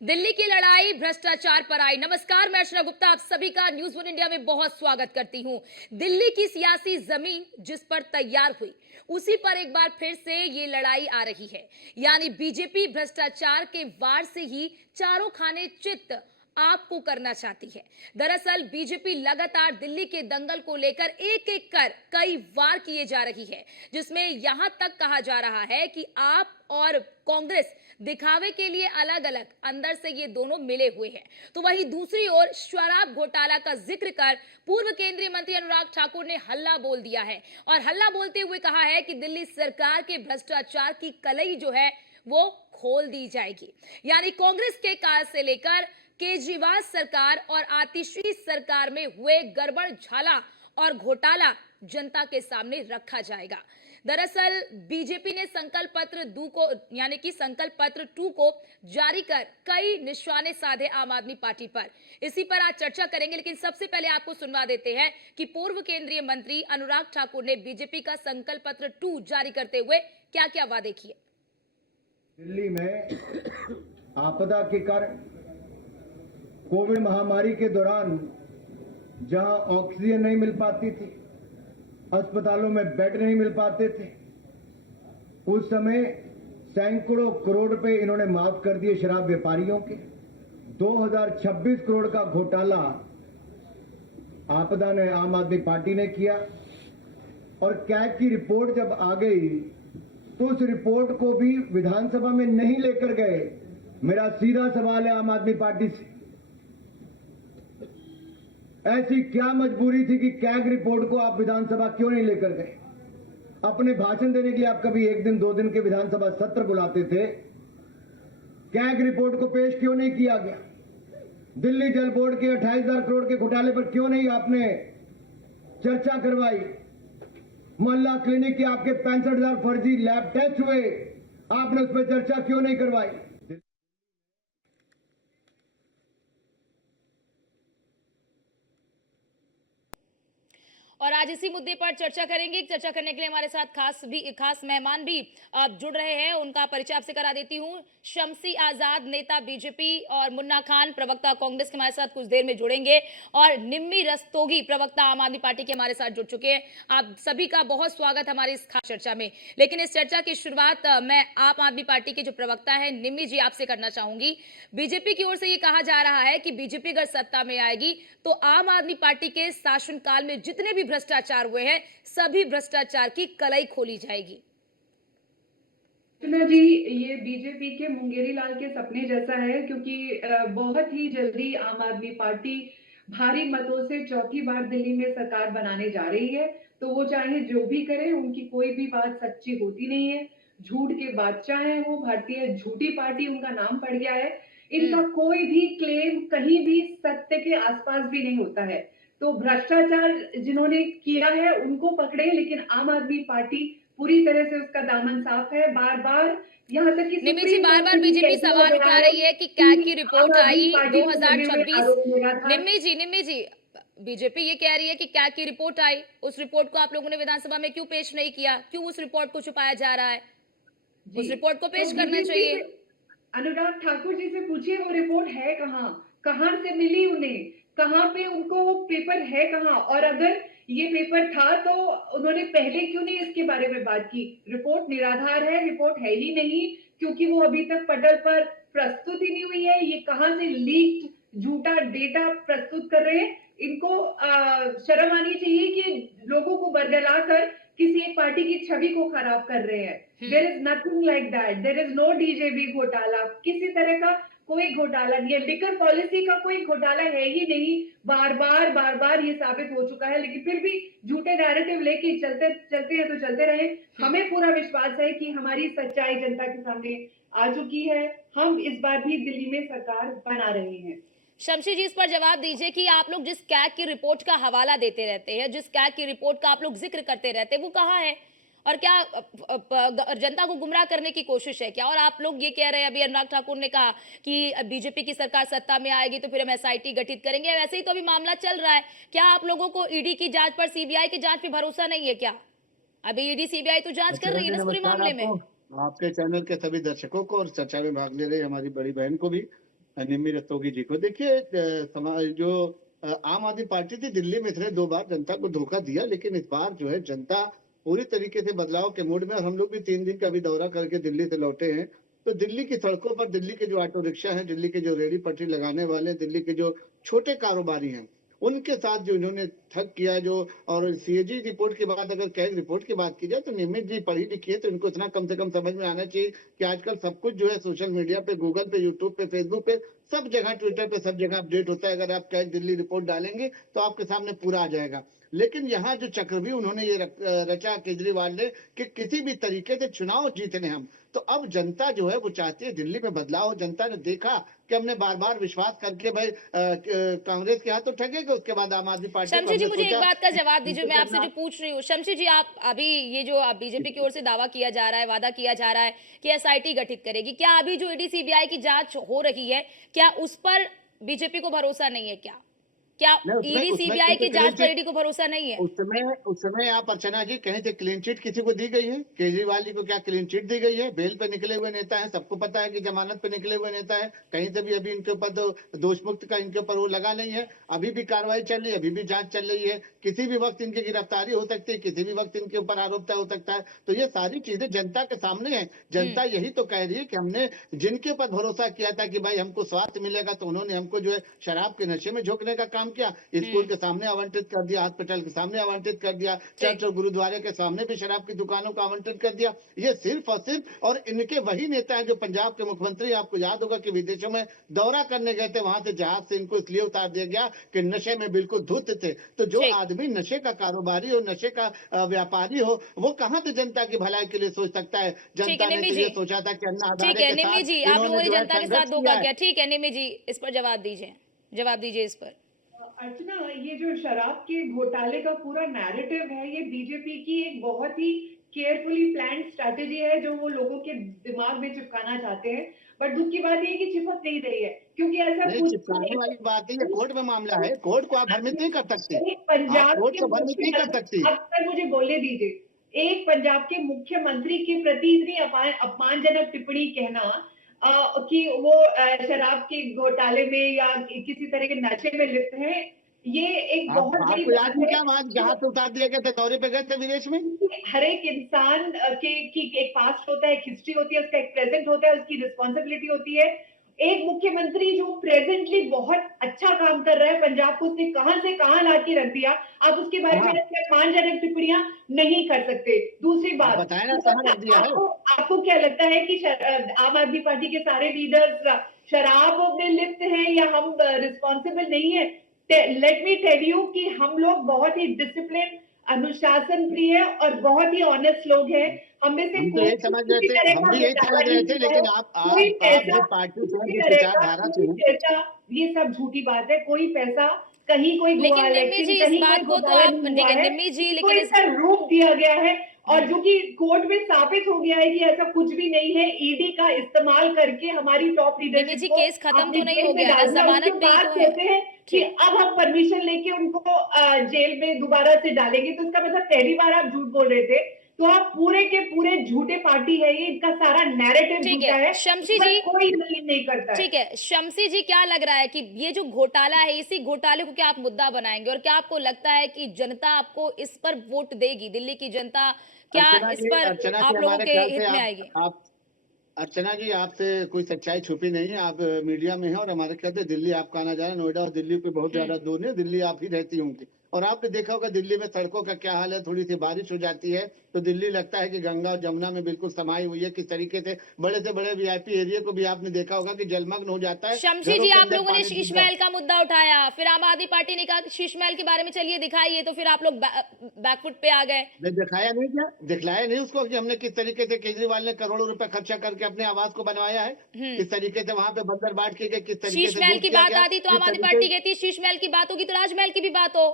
दिल्ली की लड़ाई भ्रष्टाचार पर आई। नमस्कार, मैं अर्चना गुप्ता आप सभी का न्यूज़ वन इंडिया में बहुत स्वागत करती हूं। दिल्ली की सियासी जमीन जिस पर तैयार हुई, उसी पर एक बार फिर से ये लड़ाई आ रही है। यानी बीजेपी भ्रष्टाचार के वार से ही चारों खाने चित्त आपको करना चाहती है। दरअसल बीजेपी लगातार दिल्ली के दंगल को लेकर एक एक कर कई वार किए जा रही है, जिसमें यहां तक कहा जा रहा है कि आप और कांग्रेस दिखावे के लिए अलग अलग, अंदर से ये दोनों मिले हुए हैं। तो वहीं दूसरी ओर शराब घोटाला का जिक्र कर पूर्व केंद्रीय मंत्री अनुराग ठाकुर ने हल्ला बोल दिया है और हल्ला बोलते हुए कहा है कि दिल्ली सरकार के भ्रष्टाचार की कलई जो है वो खोल दी जाएगी। यानी कांग्रेस के काल से लेकर केजरीवाल सरकार और आतिशी सरकार में हुए गड़बड़ झाला और घोटाला जनता के सामने रखा जाएगा। दरअसल बीजेपी ने संकल्प पत्र 2 को यानी कि संकल्प पत्र 2 को जारी कर कई निशाने साधे आम आदमी पार्टी पर। इसी पर आज चर्चा करेंगे, लेकिन सबसे पहले आपको सुनवा देते हैं कि पूर्व केंद्रीय मंत्री अनुराग ठाकुर ने बीजेपी का संकल्प पत्र 2 जारी करते हुए क्या क्या वादे किए। दिल्ली में आपदा के कारण कोविड महामारी के दौरान जहां ऑक्सीजन नहीं मिल पाती थी, अस्पतालों में बेड नहीं मिल पाते थे, उस समय सैकड़ों करोड़ रुपए इन्होंने माफ कर दिए शराब व्यापारियों के। 2026 करोड़ का घोटाला आपदा ने, आम आदमी पार्टी ने किया। और कैग की रिपोर्ट जब आ गई तो उस रिपोर्ट को भी विधानसभा में नहीं लेकर गए। मेरा सीधा सवाल है आम आदमी पार्टी से, ऐसी क्या मजबूरी थी कि कैग रिपोर्ट को आप विधानसभा क्यों नहीं लेकर गए? अपने भाषण देने के लिए आप कभी 1 दिन 2 दिन के विधानसभा सत्र बुलाते थे, कैग रिपोर्ट को पेश क्यों नहीं किया गया? दिल्ली जल बोर्ड के 28,000 करोड़ के घोटाले पर क्यों नहीं आपने चर्चा करवाई? मोहल्ला क्लिनिक के आपके 65,000 फर्जी लैब टेस्ट हुए, आपने उस पर चर्चा क्यों नहीं करवाई? और आज इसी मुद्दे पर चर्चा करेंगे। चर्चा करने के लिए हमारे साथ खास मेहमान भी जुड़ रहे हैं। उनका परिचय आपसे करा देती हूं। शम्सी आजाद, नेता बीजेपी, और मुन्ना खान, प्रवक्ता कांग्रेस के हमारे साथ कुछ देर में जुड़ेंगे, और निम्मी रस्तोगी, प्रवक्ता आम आदमी पार्टी के हमारे साथ जुड़ चुके हैं। आप सभी का बहुत स्वागत हमारी इस खास चर्चा में। लेकिन इस चर्चा की शुरुआत मैं आम आदमी पार्टी के जो प्रवक्ता है निम्मी जी आपसे करना चाहूंगी। बीजेपी की ओर से ये कहा जा रहा है कि बीजेपी अगर सत्ता में आएगी तो आम आदमी पार्टी के शासनकाल में जितने भी भ्रष्टाचार हुए हैं, सभी भ्रष्टाचार की कलई खोली जाएगी। अर्चना जी, ये बीजेपी के मुंगेरी लाल के सपने जैसा है, क्योंकि बहुत ही जल्दी आम आदमी पार्टी भारी मतों से चौथी बार दिल्ली में सरकार बनाने जा रही है। तो वो चाहे जो भी करें, उनकी कोई भी बात सच्ची होती नहीं है। झूठ के बादशाह हैं वो, भारतीय झूठी पार्टी उनका नाम पड़ गया है। इनका कोई भी क्लेम कहीं भी सत्य के आसपास भी नहीं होता है। तो भ्रष्टाचार जिन्होंने किया है उनको पकड़े, लेकिन आम आदमी पार्टी पूरी तरह से उसका दामन साफ है। बार बार यहाँ तक कि निम्मी जी, बार बार बीजेपी सवाल उठा रही है कि कैग की रिपोर्ट आई 2026। निम्मी जी, बीजेपी ये कह रही है कि कैग की रिपोर्ट आई, उस रिपोर्ट को आप लोगों ने विधानसभा में क्यों पेश नहीं किया? क्यों उस रिपोर्ट को छुपाया जा रहा है? उस रिपोर्ट को पेश करना चाहिए। अनुराग ठाकुर जी से पूछिए वो रिपोर्ट है कहाँ, कहाँ से मिली उन्हें, कहाँ पे उनको वो पेपर है कहाँ? और अगर ये पेपर था तो उन्होंने पहले क्यों नहीं इसके बारे में बात की? रिपोर्ट निराधार है, रिपोर्ट है ही नहीं, क्योंकि वो अभी तक पटल पर प्रस्तुत ही नहीं हुई है। ये कहाँ से लीक्ड झूठा डेटा प्रस्तुत कर रहे हैं? इनको शर्म आनी चाहिए कि लोगों को बरगला कर किसी एक पार्टी की छवि को खराब कर रहे हैं। There is nothing like that, there is no DJB घोटाला, किसी तरह का कोई घोटाला नहीं है। लिकर पॉलिसी का कोई घोटाला है ही नहीं। बार बार ये साबित हो चुका है, लेकिन फिर भी झूठे नैरेटिव लेके चलते हैं तो चलते रहे। हमें पूरा विश्वास है कि हमारी सच्चाई जनता के सामने आ चुकी है। हम इस बार भी दिल्ली में सरकार बना रहे हैं। शमशी जी, इस पर जवाब दीजिए कि आप लोग जिस कैग की रिपोर्ट का हवाला देते रहते हैं, जिस कैग की रिपोर्ट का आप लोग जिक्र करते रहते हैं, वो कहाँ है? और क्या जनता को गुमराह करने की कोशिश है क्या? और आप लोग ये कह रहे हैं, अभी अनुराग ठाकुर ने कहा कि बीजेपी की सरकार सत्ता में आएगी तो फिर हम एसआईटी गठित करेंगे। वैसे ही तो अभी मामला चल रहा है। क्या आप लोगों को ईडी की जांच पर, सीबीआई की जांच पे भरोसा नहीं है क्या? अभी ईडी सीबीआई तो जांच कर रही है ना इस पूरे मामले में। आपके चैनल के सभी दर्शकों को और चर्चा में भाग ले रही हमारी बड़ी बहन को भी निम्मी रस्तोगी जी को। देखिए समाज जो आम आदमी पार्टी थी दिल्ली में इसने 2 बार जनता को धोखा दिया, लेकिन इस बार जो है जनता पूरी तरीके से बदलाव के मूड में, और हम लोग भी 3 दिन का भी दौरा करके दिल्ली से लौटे हैं। तो दिल्ली की सड़कों पर दिल्ली के जो ऑटो रिक्शा हैं, दिल्ली के जो रेहड़ी पटरी लगाने वाले हैं, दिल्ली के जो छोटे कारोबारी हैं, उनके साथ जो इन्होंने ठग किया जो, और सीएजी रिपोर्ट के बाद अगर कैग रिपोर्ट की बात की जाए तो नियमित जी पढ़ी लिखी है तो इनको इतना कम से कम समझ में आना चाहिए कि आजकल सब कुछ जो है सोशल मीडिया पे, गूगल पे, यूट्यूब पे, फेसबुक पे, सब जगह, ट्विटर पे, सब जगह अपडेट होता है। अगर आप कैग दिल्ली रिपोर्ट डालेंगे तो आपके सामने पूरा आ जाएगा। लेकिन यहाँ जो चक्रव्यूह उन्होंने ये रचा केजरीवाल ने कि किसी भी तरीके से चुनाव जीतने हम, तो अब जनता जो है वो चाहती है दिल्ली में बदलाव हो। जनता ने देखा कि हमने बार बार विश्वास करके भाई कांग्रेस के हाथ तो ठगेगा, उसके बाद आम आदमी पार्टी शमशी जी हमने मुझे एक सोचा बात का जवाब दीजिए, मैं आपसे करना। जो पूछ रही हूँ शमशी जी, आप अभी ये जो बीजेपी की ओर से दावा किया जा रहा है, वादा किया जा रहा है कि एसआईटी गठित करेगी, क्या अभी जो ईडी सीबीआई की जांच हो रही है क्या उस पर बीजेपी को भरोसा नहीं है? क्या नहीं, उसमें ईडी उसमें सीबीआई की क्लिन जांच पर चिट ईडी को भरोसा नहीं है? उस समय आप अर्चना जी कहीं से क्लीन चिट किसी को दी गई है? केजरीवाल जी को क्या क्लीन चिट दी गई है? बेल पे निकले हुए नेता है, सबको पता है कि जमानत पे निकले हुए नेता है, कहीं से भी अभी इनके ऊपर तो दोष मुक्त का इनके ऊपर वो लगा नहीं है। अभी भी कार्रवाई चल रही है, अभी भी जांच चल रही है, किसी भी वक्त इनकी गिरफ्तारी हो सकती है, किसी भी वक्त इनके ऊपर आरोप तय हो सकता है। तो ये सारी चीजें जनता के सामने है। जनता यही तो कह रही है कि हमने जिनके ऊपर भरोसा किया था कि भाई हमको स्वास्थ्य मिलेगा, तो उन्होंने हमको जो है शराब के नशे में झोंकने का काम किया, स्कूल के सामने आवंटित कर दिया, हॉस्पिटल के सामने आवंटित कर दिया, चर्च और गुरुद्वारे के सामने भी शराब की दुकानों को आवंटित कर दिया। ये सिर्फ और सिर्फ, और इनके वही नेता हैं जो पंजाब के मुख्यमंत्री, आपको याद होगा कि विदेशों में दौरा करने गए थे, वहां से जहाज से इनको इसलिए उतार दिया गया कि नशे में बिल्कुल धुत थे। तो जो ठीक आदमी नशे का कारोबारी हो, नशे का व्यापारी हो, वो कहाँ से जनता की भलाई के लिए सोच सकता है? ठीक है जनता ने निम्मी तो जी, ये सोचा था कि अन्ना ठीक हजारे है के निम्मी साथ जी, आप लोगों इन्होंने ने जो है जनता के साथ संघर्ष धोखा किया है। किया। ठीक है निम्मी जी, इस पर जवाब दीजिए इस पर। अर्चना, ये जो शराब के घोटाले का पूरा नैरेटिव है, ये बीजेपी की एक बहुत ही केयरफुली प्लान स्ट्रैटेजी है जो वो लोगों के दिमाग में चिपकाना चाहते हैं। बट दुख की बात ये है कि चिपक नहीं रही है, क्योंकि ऐसा नहीं, कुछ चिपकाने वाली बात है, ये कोर्ट में मामला है, कोर्ट को आप भ्रमित नहीं कर सकते, एक पंजाब आप कोर्ट के को भ्रमित नहीं कर सकती। अब तक मुझे बोलने दीजिए, एक पंजाब के मुख्यमंत्री के प्रति इतनी अपमानजनक टिप्पणी कहना कि वो शराब के घोटाले में या किसी तरह के नशे में लिप्त है, ये एक आप बहुत बड़ी आपको याद बात नहीं है। क्या वहां जहां से उतार दिए गए थे, दौरे पे गए थे विदेश में? हर एक इंसान की एक पास्ट होता है, एक हिस्ट्री होती है, उसका एक प्रेजेंट होता है, उसकी रिस्पॉन्सिबिलिटी होती है। एक मुख्यमंत्री जो प्रेजेंटली बहुत अच्छा काम कर रहा है पंजाब को, उसने कहां से कहां ला के रख दिया, आप उसके बारे में हाँ, ऐसी अपमानजनक टिप्पणियां नहीं कर सकते। दूसरी आप बात, बताएं ना कहाँ रख दिया है? आपको क्या लगता है कि आम आदमी पार्टी के सारे लीडर्स शराब में लिप्त हैं या हम रिस्पॉन्सिबल नहीं है? लेट मी टेल यू कि हम लोग बहुत ही डिसिप्लिन, अनुशासन प्रिय और बहुत ही ऑनेस्ट लोग हैं। हम में से हम तो कोई यही समझ रहे किसी थे, तरह हम का भी यही घोटाला समझ रहे नहीं थे, हुआ है। लेकिन कोई आप पैसा जिस पार्टी से किसी जिस तरह का, विचारधारा से कोई हैं, पैसा, ये सब झूठी बात है। कोई पैसा कहीं कोई लेकिन गोवा निम्मी जी इलेक्शन, इस कहीं कोई बात को तो घोटाला आप नहीं ठीक हुआ है है। निम्मी जी, इसको लेकिन इस इसका रूप दिया गया है और जो कि कोर्ट में साबित हो गया है कि ऐसा कुछ भी नहीं है। ईडी का इस्तेमाल करके हमारी टॉप निम्मी लीडरशिप जी को केस खत्म अपनी तो नहीं जेल हो में गया ना, डाल दिया। उसके जमानत पे ही बाद तो है। कहते हैं कि ठीक अब हम परमिशन लेके उनको जेल में दोबारा से डालेंगे। तो इसका मतलब पहली बार आप झूठ बोल रहे थे, तो आप पूरे के पूरे झूठे पार्टी है ये, इनका सारा नैरेटिव ठीक झूठा है है, शमशी इस पर जी, कोई दलील नहीं करता है। ठीक है शमशी जी, क्या लग रहा है कि ये जो घोटाला है, इसी घोटाले को क्या आप मुद्दा बनाएंगे और क्या आपको लगता है कि जनता आपको इस पर वोट देगी? दिल्ली की जनता क्या इस पर अर्चना जी आप लोगों हमारे के ख्याल हित से में आएगी? आप अर्चना जी, आपसे कोई सच्चाई छुपी नहीं है, आप मीडिया में हैं, और हमारे ख्याल से दिल्ली आपका आना जाना, नोएडा और दिल्ली को बहुत ज्यादा दूर नहीं, दिल्ली आप ही रहती होंगी, और आपने देखा होगा दिल्ली में सड़कों का क्या हाल है। थोड़ी सी बारिश हो जाती है तो दिल्ली लगता है कि गंगा और जमुना में बिल्कुल समाई हुई है। किस तरीके से बड़े वीआईपी एरिया को भी आपने देखा होगा कि जलमग्न हो जाता है, शमशी घरों जी, के आप अंदर लोगों ने पानी शीश घुस जाता है। महल का मुद्दा उठाया, फिर आम आदमी पार्टी ने कहा कि शीश महल के बारे में चलिए दिखाइए, तो फिर आप लोग बैकफुट पे आ गए। नहीं दिखाया नहीं, क्या दिखलाया नहीं उसको कि हमने किस तरीके से केजरीवाल ने करोड़ों रुपए खर्चा करके अपने आवास को बनवाया है, किस तरीके से वहां पे बंदर बांट की गई, किस तरीके शीश से महल लूट की किया बात गया, आती तो किस आम आदमी तरीके पार्टी कहती शीश महल की बात होगी तो राजमहल की भी बात हो,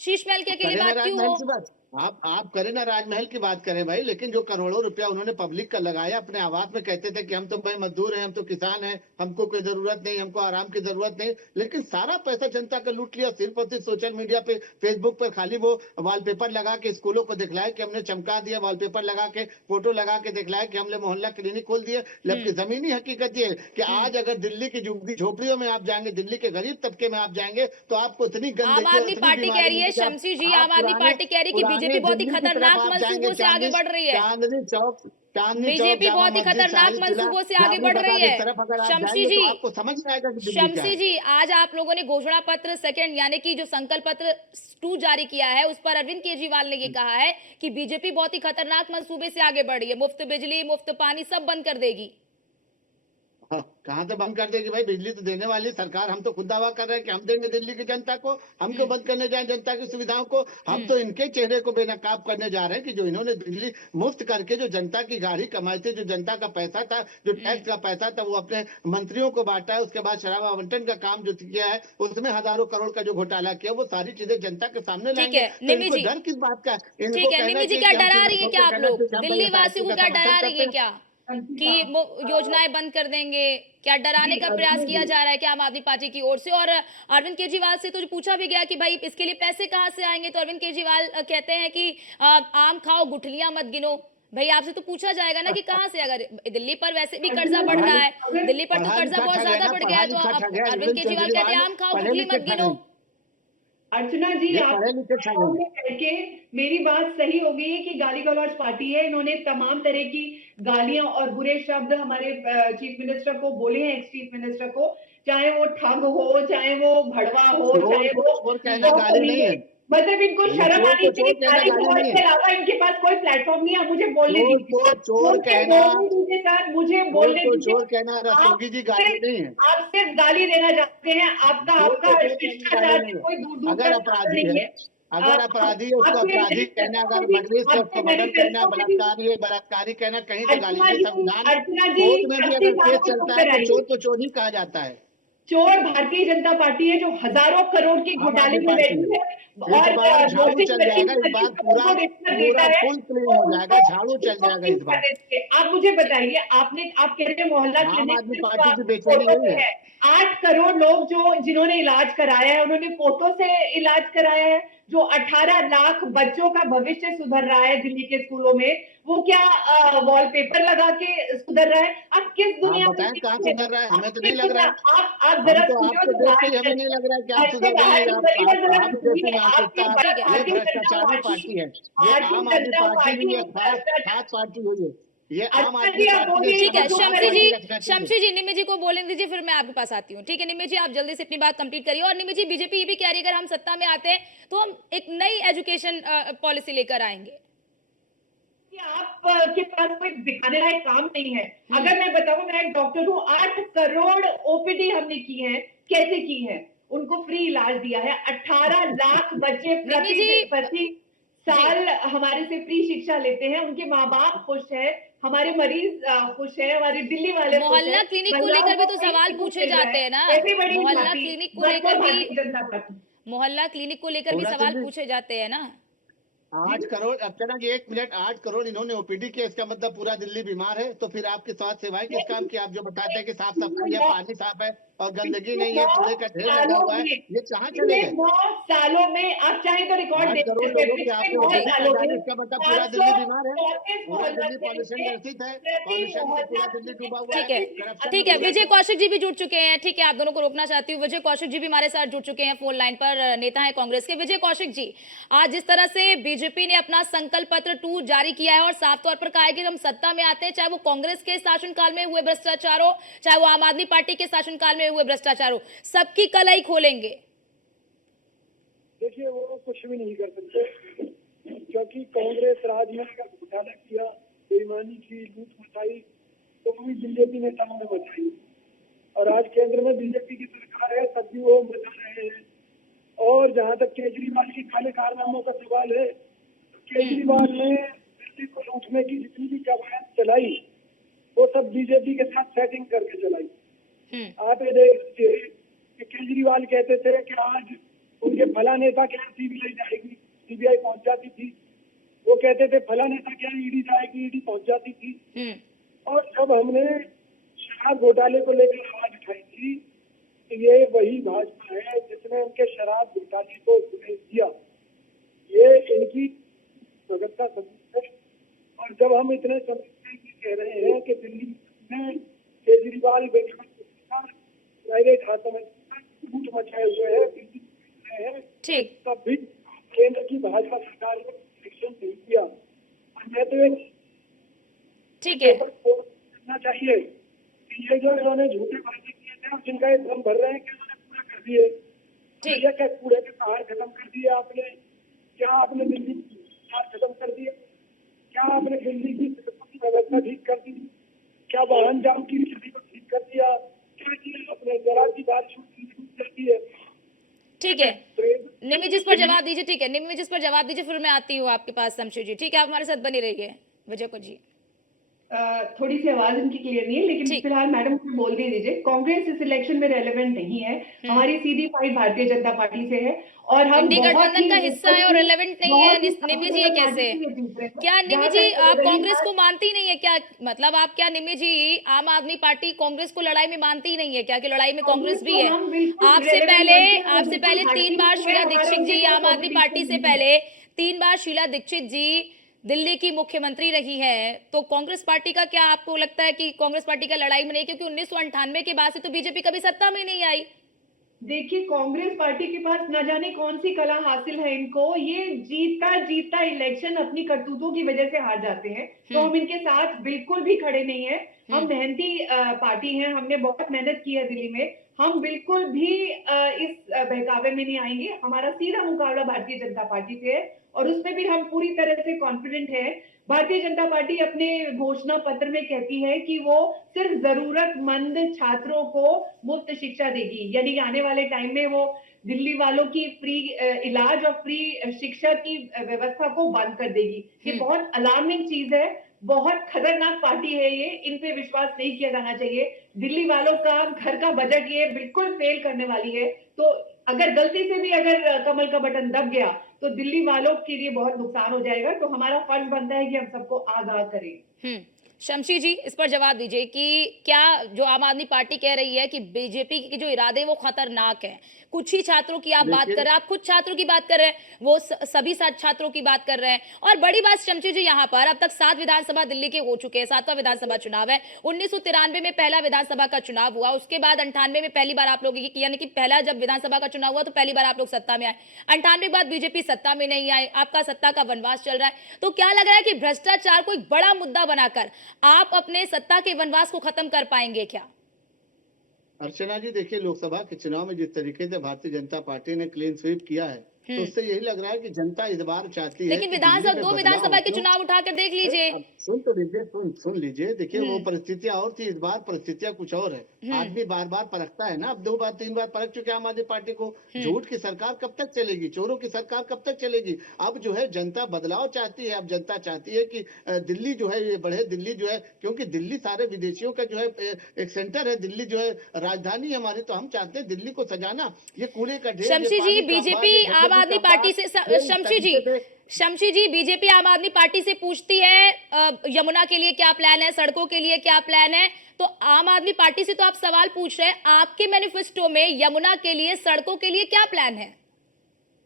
शीश महल की अकेली करे ना बात क्यों राजमहल हो? की बात। आप करें ना, राजमहल की बात करें भाई, लेकिन जो करोड़ों रुपया उन्होंने पब्लिक का लगाया, अपने आवाज में कहते थे कि हम तो भाई मजदूर हैं, हम तो किसान हैं, हमको कोई जरूरत नहीं, हमको आराम की जरूरत नहीं, लेकिन सारा पैसा जनता का लूट लिया। सिर्फ और सिर्फ सोशल मीडिया पे, फेसबुक पर खाली वो वॉलपेपर लगा के स्कूलों को दिखलाया कि हमने चमका दिया, वॉलपेपर लगा के, फोटो लगा के दिखलाया कि हमने मोहल्ला क्लिनिक खोल दिए। जबकि जमीनी हकीकत ये है कि आज अगर दिल्ली की झुग्गी झोपड़ियों में आप जाएंगे, दिल्ली के गरीब तबके में आप जाएंगे, तो आपको इतनी आम गंदगी और आदमी इतनी पार्टी कह बीमारी रही है, मिलेगी कि शमसी जी, आप आम आदमी पुराने पार्टी कह रही है कि पुराने बीजेपी बहुत ही दिल्ली की तरफ खतरनाक आप जाएंगे, मंसूबों से आगे बढ़ रही है। चांदनी चौक, बीजेपी जामा बहुत ही मस्जिद, खतरनाक शाही किला, मंसूबों से आगे चाबी बढ़ रही बाजार, इस है। तरफ अगर आप शमसी जाएंगे जी, तो आपको समझ में आएगा कि दिल्ली क्या शमसी है। जी, आज आप लोगों ने घोषणा पत्र सेकंड यानी कि जो संकल्प पत्र 2 जारी किया है, उस पर अरविंद केजरीवाल ने ये कहा है कि बीजेपी बहुत ही खतरनाक मंसूबे से आगे बढ़ रही है, मुफ्त बिजली, मुफ्त पानी सब बंद कर देगी। हाँ, कहाँ से बंद कर देगी भाई? बिजली तो देने वाली सरकार, हम तो खुद दावा कर रहे हैं कि हम देंगे दिल्ली की जनता को। हम क्यों बंद करने जाए जनता की सुविधाओं को? हम तो इनके चेहरे को बेनकाब करने जा रहे हैं कि जो इन्होंने बिजली मुफ्त करके जो जनता की गाड़ी कमाई थी, जो जनता का पैसा था, जो टैक्स का पैसा था, वो अपने मंत्रियों को बांटा है। उसके बाद शराब आवंटन का काम जो किया है, उसमें हजारों करोड़ का जो घोटाला किया, वो सारी चीजें जनता के सामने ठीक लाएंगे। है, तो निम्मी इनको जी, डर किस बात का? इनको ठीक है, कहना निम्मी जी, चाहिए क्या कि हम डरा सीधे रही हैं तौर क्या पे आप कहना लोग? चाहिए कि हम दिल्ली भाई वासियों को का क्या समर्थन डरा रही करते हैं हैं। क्या? कि अंकिता, योजनाएं बंद कर देंगे, क्या डराने जी, का प्रयास अर्जुन किया जी, जा रहा है क्या आम आदमी पार्टी की ओर से? और अरविंद केजरीवाल से तो जो पूछा भी गया कि भाई इसके लिए पैसे कहाँ से आएंगे, तो अरविंद केजरीवाल कहते हैं कि आम खाओ गुठलियां मत गिनो। भाई आपसे तो पूछा जाएगा ना कि कहाँ से, अगर दिल्ली पर वैसे भी कर्जा अर्जुन बढ़ रहा जी, है, अगर दिल्ली पर तो पढ़ा कर्जा लिखा बहुत ठग है ज्यादा ना, बढ़ गया पढ़ा है, तो लिखा ठग है अरविंद अरविंद केजरीवाल कहते हैं केजरीवाल। आम खाओ पढ़े गुठली लिखे मत ठग गिनो। हैं, अर्चना जी, ये आप पढ़े लिखे ठग हैं। करके मेरी बात सही हो गई है कि गाली गलौज पार्टी है। इन्होंने तमाम तरह की गालियां और बुरे शब्द हमारे चीफ मिनिस्टर को बोले हैं, एक्स चीफ मिनिस्टर को, चाहे वो ठग हो, चाहे वो भड़वा हो, चोर चाहे को वो चोर कहना गाली नहीं कमीने। है। मतलब इनको बोले शर्म चोर आनी को चाहिए, चोर कहना गाली गाली गलौज नहीं के है। अलावा इनके पास कोई प्लेटफॉर्म नहीं है। मुझे बोलने चोर दीजिए, को चोर मुझे कहना, बोलने दीजिए सर, मुझे चोर बोलने को दीजिए। चोर कहना आप रस्तोगी जी गाली नहीं है। आप सिर्फ गाली देना चाहते हैं, आपका चोर आपका को चोर कहना गाली शिष्टाचार नहीं से है। कोई दूर दूर अगर तक सफर अपराधी नहीं है, है। अगर अपराधी है, उसको आपके अपराधी कहना, मैनिफेस्टो अगर में भी, मर्डर से उसको आपके मर्डर कहना, मैनिफेस्टो में भी बलात्कारी है बलात्कारी कहना, कहीं से गाली नहीं। संविधान अर्चना जी कोर्ट में भी 80 अगर साल केस को चुप चलता है तो कराइए। चोर को चोर ही कहा जाता है। चोर भारतीय जनता पार्टी है, जो हजारों करोड़ के आम घोटाले आदमी में पार्टी बैठी है। है इस और बार झाड़ू नोटिस चल जाएगा, इस बार 25 करोड़ पूरा को रिश्वत पूरा देता है, फुल क्लीन तो हो जाएगा, उनको झाड़ू चल उसको जाएगा क्यों इस कर बार। देते हैं? आप मुझे बताइए, आप कह रहे हैं मोहल्ला आम क्लिनिक आदमी में पार्टी की बेचैनी फोटो यही पे है। है। 8 करोड़ लोग जिन्होंने इलाज कराया है, उन्होंने फोटो से इलाज कराया है। जो 18 लाख बच्चों का भविष्य सुधर रहा है दिल्ली के स्कूलों में, वो क्या वॉलपेपर लगा के सुधर रहा है? आप किस आप दुनिया में बताएं कहाँ जीते हैं? सुधर रहा है? आप हमें तो नहीं किस लग रहा दुनिया, है। आप हम जरा तो स्टूडियो आपको से देख के ही बाहर हमें नहीं निकलिए। लग रहा है कि आप घर से सुधर गए बाहर हैं। निकलिए, जरा आप जैसी सुनिए। आपकी मानसिकता, ये भारतीय जनता भ्रष्टाचारी पार्टी है। ये भारतीय आम आदमी जनता पार्टी पार्टी नहीं है, खास भ्रष्टाचार। खास पार्टी हुई है। ये आम अच्छा आदमी जी, आप पार्टी ने बोलिए, ठीक है, इसका चुप शमसी बदनाम जी, कराइए। करके रखना चाहिए। शमसी जी, निम्मी जी को बोलने दीजिए, फिर मैं आपके पास आती हूँ। ठीक है निम्मी जी, आप जल्दी से अपनी बात कंप्लीट करिए। और निम्मी जी, बीजेपी ये भी कह रही है अगर हम सत्ता में आते हैं तो हम एक नई एजुकेशन पॉलिसी लेकर आएंगे। कि आप के पास कोई दिखाने लायक काम नहीं है। अगर मैं बताऊं, मैं एक डॉक्टर हूँ, 8 करोड़ ओपीडी हमने की है। कैसे की है? उनको फ्री इलाज दिया है। 18 लाख बच्चे निम्मी जी, प्रति जी, साल हमारे से फ्री शिक्षा लेते हैं। उनके माँ बाप खुश है, हमारे मरीज खुश है, हमारे दिल्ली वाले खुश है, मोहल्ला क्लिनिक को महिलाओं लेकर भी को तो फ्री सवाल शिक्षा पूछे मिल रहा जाते है। हैं ना। एवरीबडी इज मोहल्ला हैप्पी, क्लिनिक को बट लेकर फॉर भी भारतीय जनता पार्टी। मोहल्ला क्लिनिक को लेकर भी पूरा सवाल दिल्ली पूछे जाते हैं ना। 8 करोड़, अर्चना जी 1 मिनट, 8 करोड़ इन्होंने ओपीडी किया, इसका मतलब पूरा दिल्ली बीमार है। तो फिर आपकी स्वास्थ्य सेवाएं किस काम की? आप जो बताते हैं कि साफ सफाई है, पानी साफ है और गंदगी नहीं है, कूड़े का ढेर लगा हुआ है, ये कहाँ चले गए? 9 सालों में आप चाहें तो रिकॉर्ड 8 देख करोड़ सकते हैं। लोगों के पिछले आपने 9 ओपीडी कर सालों डाली, में इसका मतलब पूरा दिल्ली बीमार है। 534 पूरा मोहल्ला दिल्ली क्लिनिक पॉल्यूशन में ग्रसित है, प्रति पॉल्यूशन से मोहल्ला पूरा दिल्ली डूबा हुआ ठीक है, है, करप्शन ठीक में है, पूरा विजय कौशिक जी भी जुड़ चुके हैं। ठीक है, आप दोनों को रोकना चाहती हूँ। विजय कौशिक जी भी हमारे साथ जुड़ चुके हैं फोन लाइन पर, नेता है कांग्रेस के। विजय कौशिक जी, आज जिस तरह से बीजेपी ने अपना संकल्प पत्र 2 जारी किया है और साफ तौर पर कहा है कि हम सत्ता में आते हैं, चाहे वो कांग्रेस के शासनकाल में हुए भ्रष्टाचार हो, चाहे वो आम आदमी पार्टी के शासनकाल में हुए भ्रष्टाचार हो, सबकी कलाई खोलेंगे। देखिए, वो कुछ भी नहीं कर सकते, क्योंकि कांग्रेस राज में अगर घोटाला किया, बेईमानी की, लूट मचाई, तो वो भी बीजेपी ने सामने मचाई। और आज केंद्र में बीजेपी की सरकार है, तब भी वो मचा रहे हैं। और जहां तक केजरीवाल की काले कारनामों का सवाल है, तो केजरीवाल ने दिल्ली को लूटने की जितनी भी कवायद चलाई, वो सब बीजेपी के साथ सेटिंग करके चलाई। आप ये देखिए कि केजरीवाल कहते थे कि आज उनके भला नेता के यहाँ सीबीआई जाएगी, सीबीआई पहुंच जाती थी। वो कहते थे फला नेता क्या ईडी जाएगी, ईडी पहुंच जाती थी। और जब हमने शराब घोटाले को लेकर आवाज उठाई थी, तो ये वही भाजपा है जिसने उनके शराब घोटाले को सुरेश दिया। ये इनकी प्रगति सबूत है। और जब हम इतने समय से कह रहे हैं कि दिल्ली में केजरीवाल प्राइवेट हाथों में झूठ मचाए हुए है, दिल्ली में है, ठीक तब भी केंद्र की भाजपा सरकार ने इलेक्शन नहीं किया। और मैं तो एक ठीक है करना चाहिए कि ये जो इन्होंने झूठे वादे किए थे और जिनका ये दम भर रहे हैं कि उन्होंने पूरा कर दिए। ठीक। ये क्या कूड़े के पहाड़ खत्म कर दिए आपने? क्या आपने दिल्ली की पहाड़ खत्म कर दिए? क्या आपने दिल्ली की सड़कों की व्यवस्था ठीक कर दी? क्या वाहन जाम की स्थिति को ठीक कर दिया? क्या किया आपने? जरा की बात शुरू करती है। ठीक है निमि जी इस पर जवाब दीजिए। ठीक है निमि जी इस पर जवाब दीजिए, फिर मैं आती हूँ आपके पास शमशी जी। ठीक है आप हमारे साथ बनी रहिए। विजय को जी थोड़ी सी आवाज इनकी क्लियर नहीं है, लेकिन ठीक। फिलहाल मैडम को बोल दीजिए, कांग्रेस इस इलेक्शन में रेलेवेंट नहीं है। हमारी सीधी फाइट भारतीय जनता पार्टी से है और हम इंडी बहुत गठबंधन ही का हिस्सा है और रेलेवेंट नहीं है। बहुत ही निमि जी ये कमजोर कैसे? मार्जिन से जीत रहे हैं। क्या निमि जहाँ जी तक आप रही कांग्रेस बात- को मानती नहीं है क्या? मतलब आप क्या निमि जी आम आदमी पार्टी कांग्रेस को लड़ाई में मानती ही नहीं है क्या, कि लड़ाई में कांग्रेस भी को है? हम बिल्कुल आपसे relevant पहले बनते हैं, आपसे बिल्कुल पहले भारतीय 3 बार है, शीला हमारा दीक्षित उनसे जी कोई आम आदमी पार्टी से competition नहीं है। पहले 3 बार शीला दीक्षित जी दिल्ली की मुख्यमंत्री रही है। तो कांग्रेस पार्टी का क्या आपको लगता है कि कांग्रेस पार्टी का लड़ाई में नहीं? क्योंकि 1998 के बाद से तो बीजेपी कभी सत्ता में नहीं आई। देखिए कांग्रेस पार्टी के पास न जाने कौन सी कला हासिल है इनको, ये जीता जीता इलेक्शन अपनी करतूतों की वजह से हार जाते हैं। तो हम इनके साथ बिल्कुल भी खड़े नहीं है। हम मेहनती पार्टी हैं, हमने बहुत मेहनत की है दिल्ली में। हम बिल्कुल भी इस बहकावे में नहीं आएंगे। हमारा सीधा मुकाबला भारतीय जनता पार्टी से है और उसमें भी हम पूरी तरह से कॉन्फिडेंट है। भारतीय जनता पार्टी अपने घोषणा पत्र में कहती है कि वो सिर्फ जरूरतमंद छात्रों को मुफ्त शिक्षा देगी, यानी आने वाले टाइम में वो दिल्ली वालों की फ्री इलाज और फ्री शिक्षा की व्यवस्था को बंद कर देगी। ये बहुत अलार्मिंग चीज है, बहुत खतरनाक पार्टी है ये, इन पे विश्वास नहीं किया जाना चाहिए। दिल्ली वालों का घर का बजट ये बिल्कुल फेल करने वाली है। तो अगर गलती से भी अगर कमल का बटन दब गया तो दिल्ली वालों के लिए बहुत नुकसान हो जाएगा। तो हमारा फर्ज बनता है कि हम सबको आगाह करें। शमशी जी इस पर जवाब दीजिए कि क्या जो आम आदमी पार्टी कह रही है कि बीजेपी के जो इरादे वो खतरनाक हैं, कुछ ही छात्रों की आप बात कर रहे हैं, आप खुद छात्रों की बात कर रहे हैं, वो सभी छात्रों की बात कर रहे हैं। और बड़ी बात शमशी जी, यहाँ पर अब तक 7 विधानसभा दिल्ली के हो चुके हैं, 7वां विधानसभा चुनाव है। 1993 में पहला विधानसभा का चुनाव हुआ, उसके बाद 98 में पहली बार आप लोग यानी कि पहला जब विधानसभा का चुनाव हुआ तो पहली बार आप लोग सत्ता में आए। 98 के बाद बीजेपी सत्ता में नहीं आए, आपका सत्ता का वनवास चल रहा है। तो क्या लग रहा है कि भ्रष्टाचार को एक बड़ा मुद्दा बनाकर आप अपने सत्ता के वनवास को खत्म कर पाएंगे क्या? अर्चना जी देखिए, लोकसभा के चुनाव में जिस तरीके से भारतीय जनता पार्टी ने क्लीन स्वीप किया है, तो उससे यही लग रहा है कि जनता इस बार चाहती है लेकिन कि विधानसभा दिल्ली में 2 बदलाव विधानसभा के हो। चुनाव उठाकर देख लीजिए। अब सुन तो लीजिए, सुन लीजिए। देखिए वो परिस्थितियां और थी, इस बार परिस्थितियां कुछ और है। आदमी बार बार परखता है ना, अब 2 बार 3 बार परख चुके आम आदमी पार्टी को। झूठ की सरकार कब तक चलेगी, चोरों की सरकार कब तक चलेगी? अब जो है जनता बदलाव चाहती है। अब जनता चाहती है कि दिल्ली जो है ये बढ़े, दिल्ली जो है, क्योंकि दिल्ली सारे विदेशियों का जो है एक सेंटर है, दिल्ली जो है राजधानी है हमारी। तो हम चाहते हैं दिल्ली को सजाना। ये कूड़े का ढेर, शमशी जी बीजेपी आम आदमी पार्टी से शमशी जी बीजेपी आम आदमी पार्टी से पूछती है यमुना के लिए क्या प्लान है, सड़कों के लिए क्या प्लान है। तो आम आदमी पार्टी से तो आप सवाल पूछ रहे हैं, आपके मैनिफेस्टो में यमुना के लिए, सड़कों के लिए क्या प्लान है?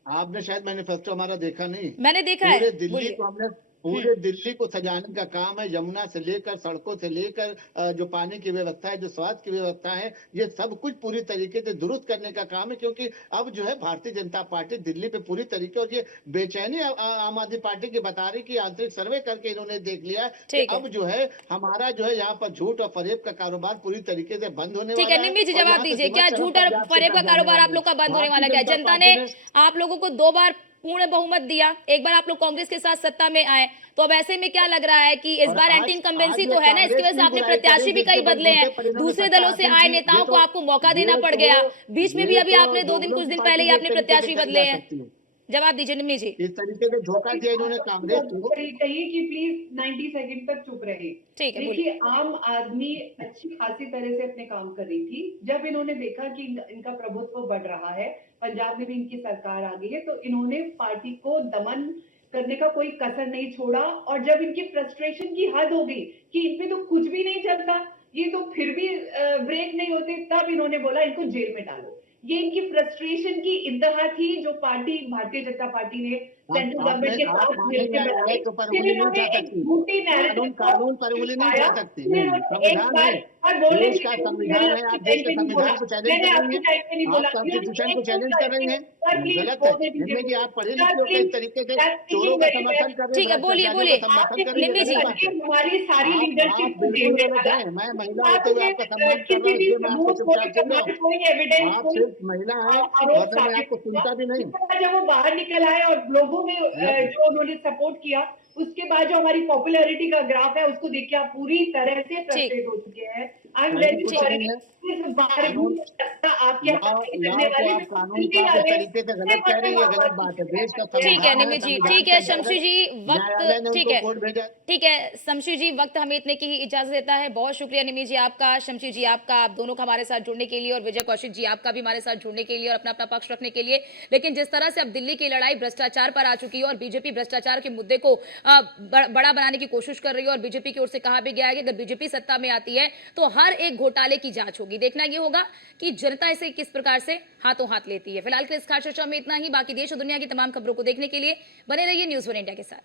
आपने शायद मैनिफेस्टो हमारा देखा नहीं। मैंने देखा है। पूरे दिल्ली को हमने, पूरे दिल्ली को सजाने का काम है। यमुना से लेकर, सड़कों से लेकर, जो पानी की व्यवस्था है, जो स्वास्थ्य की व्यवस्था है, ये सब कुछ पूरी तरीके से दुरुस्त करने का काम है। क्योंकि अब जो है भारतीय जनता पार्टी दिल्ली पे पूरी तरीके, और ये बेचैनी आम आदमी पार्टी की बता रही कि आंतरिक सर्वे करके इन्होंने देख लिया कि अब जो है हमारा जो है यहाँ पर झूठ और फरेब का कारोबार पूरी तरीके से बंद होने ठीक है वाला है। निम्मी जी और जवाब यहाँ से दीजिए, सीमा क्या चरम झूठ और पंजाब से फरेब का जाने कारोबार आप वाली लोग का बंद होने भारतीय वाला? क्या जनता जनता पार्टी ने आप लोगों को 2 बार पूर्ण बहुमत दिया, एक बार आप लोग कांग्रेस के साथ सत्ता में आए, तो अब ऐसे में क्या लग रहा है कि इस और बार आज- एंटी इनकम्बेंसी आज तो है ना, इसकी कांग्रेस वजह से की आपने बुराई प्रत्याशी भी करें, कई जिसको बदले हैं, बोलते हैं, दूसरे सत्ता दलों से हासिल आए की। नेताओं ये को आपको मौका देना ये पड़ गया। बीच में भी ये अभी तो आपने 2 दिन दोगलों कुछ की दिन पार्टी पहले ही भी आपने इस तरीके से प्रत्याशी कही बदले जा हैं। सकती है। जवाब दीजिए निम्मी जी। इस तरीके से धोखा दिया इन्होंने कांग्रेस को। कहिए कि प्लीज 90 सेकंड तक चुप रहे। ठीक है, देखिए आम आदमी अच्छी खासी तरह से अपने काम कर रही थी। जब इन्होंने देखा कि इनका प्रभुत्व बढ़ रहा है, पंजाब में भी इनकी सरकार आ गई है, तो इन्होंने पार्टी को दमन करने का कोई कसर नहीं छोड़ा। और जब इनकी फ्रस्ट्रेशन की हद हो गई कि इन पे तो कुछ भी नहीं चलता, ये तो फिर भी ब्रेक नहीं होते, तब इन्होंने बोला इनको जेल में डालो। ये इनकी फ्रस्ट्रेशन की इंतहा थी जो पार्टी भारतीय जनता पार्टी ने सेंट्रल गवर्नमेंट के आप साथ मानेंगे मिलकर नहीं बनाई। तो पर फिर उंगली नहीं इन्होंने उठा एक सकती। झूठी narrative को कानून पर उंगली नहीं छुपाया। उठा सकती। फिर इन्होंने एक संविधान है, बार बोलने देश के का लिए संविधान मैंने है, अपनी आप देश टाइम के पे नहीं बोला, संविधान को चैलेंज मैंने कर रही अपनी हैं, टाइम पे नहीं बोला। आप कॉन्स्टिट्यूशन को चैलेंज कर रही हैं, गलत है। जिसमें कि आप पढ़े लिखे हो, कई तरीके के चोरों का समर्थन कर रहे ठीक है, हैं, बोलिए, भ्रष्टाचारियों बोलिए। का समर्थन कर आपने रही है, निम्मी जी। गलत बात है। हमारी सारी आप लीडरशिप को बिल्कुल जेल में गलत डाला। है। मैं महिला होते हुए आपका सम्मान कर रहा किसी हूँ, भी इसलिए मैं आपको सबूत, कोई चुपचाप सुन रहा प्रमाण, हूँ। कोई एविडेंस, आप कोई सिर्फ महिला हैं, आरोप वरना मैं साबित आपको हुआ। सुनता भी नहीं। उसके बाद जब वो बाहर निकल आए और लोगों में जो उन्होंने सपोर्ट किया, उसके बाद जो हमारी पॉपुलैरिटी का ग्राफ है उसको देख के आप पूरी तरह से फ्रस्ट्रेट हो चुके हैं। आई एम वेरी कुछ सॉरी। नहीं है। इस बार कानून आपके लॉ हाथ नहीं करने लॉ को वाली, आप बिल्कुल कानून जल्दी को आप इस वाले तरीके से गलत कह रही है, गलत बात है। देश का ठीक है संविधान है, निम्मी जी, संविधान ठीक के है अंतर्गत शमशी जी, न्यायालय ने वक्त ठीक उनको है, कोर्ट भेजा। ठीक है शमशी जी, वक्त हमें इतने की ही इजाजत देता है। बहुत शुक्रिया निम्मी जी आपका, शमशी जी आपका, आप दोनों का हमारे साथ जुड़ने के लिए, और विजय कौशिक जी आपका भी हमारे साथ जुड़ने के लिए और अपना अपना पक्ष रखने के लिए। लेकिन जिस तरह से अब दिल्ली की लड़ाई भ्रष्टाचार पर आ चुकी है और बीजेपी भ्रष्टाचार के मुद्दे को बड़ा बनाने की कोशिश कर रही है, और बीजेपी की ओर से कहा भी गया है कि अगर बीजेपी सत्ता में आती है तो हर एक घोटाले की जांच होगी। देखना यह होगा कि जनता इसे किस प्रकार से हाथों हाथ लेती है। फिलहाल के इस खास चर्चा में इतना ही। बाकी देश और दुनिया की तमाम खबरों को देखने के लिए बने रहिए न्यूज़ 1 इंडिया के साथ।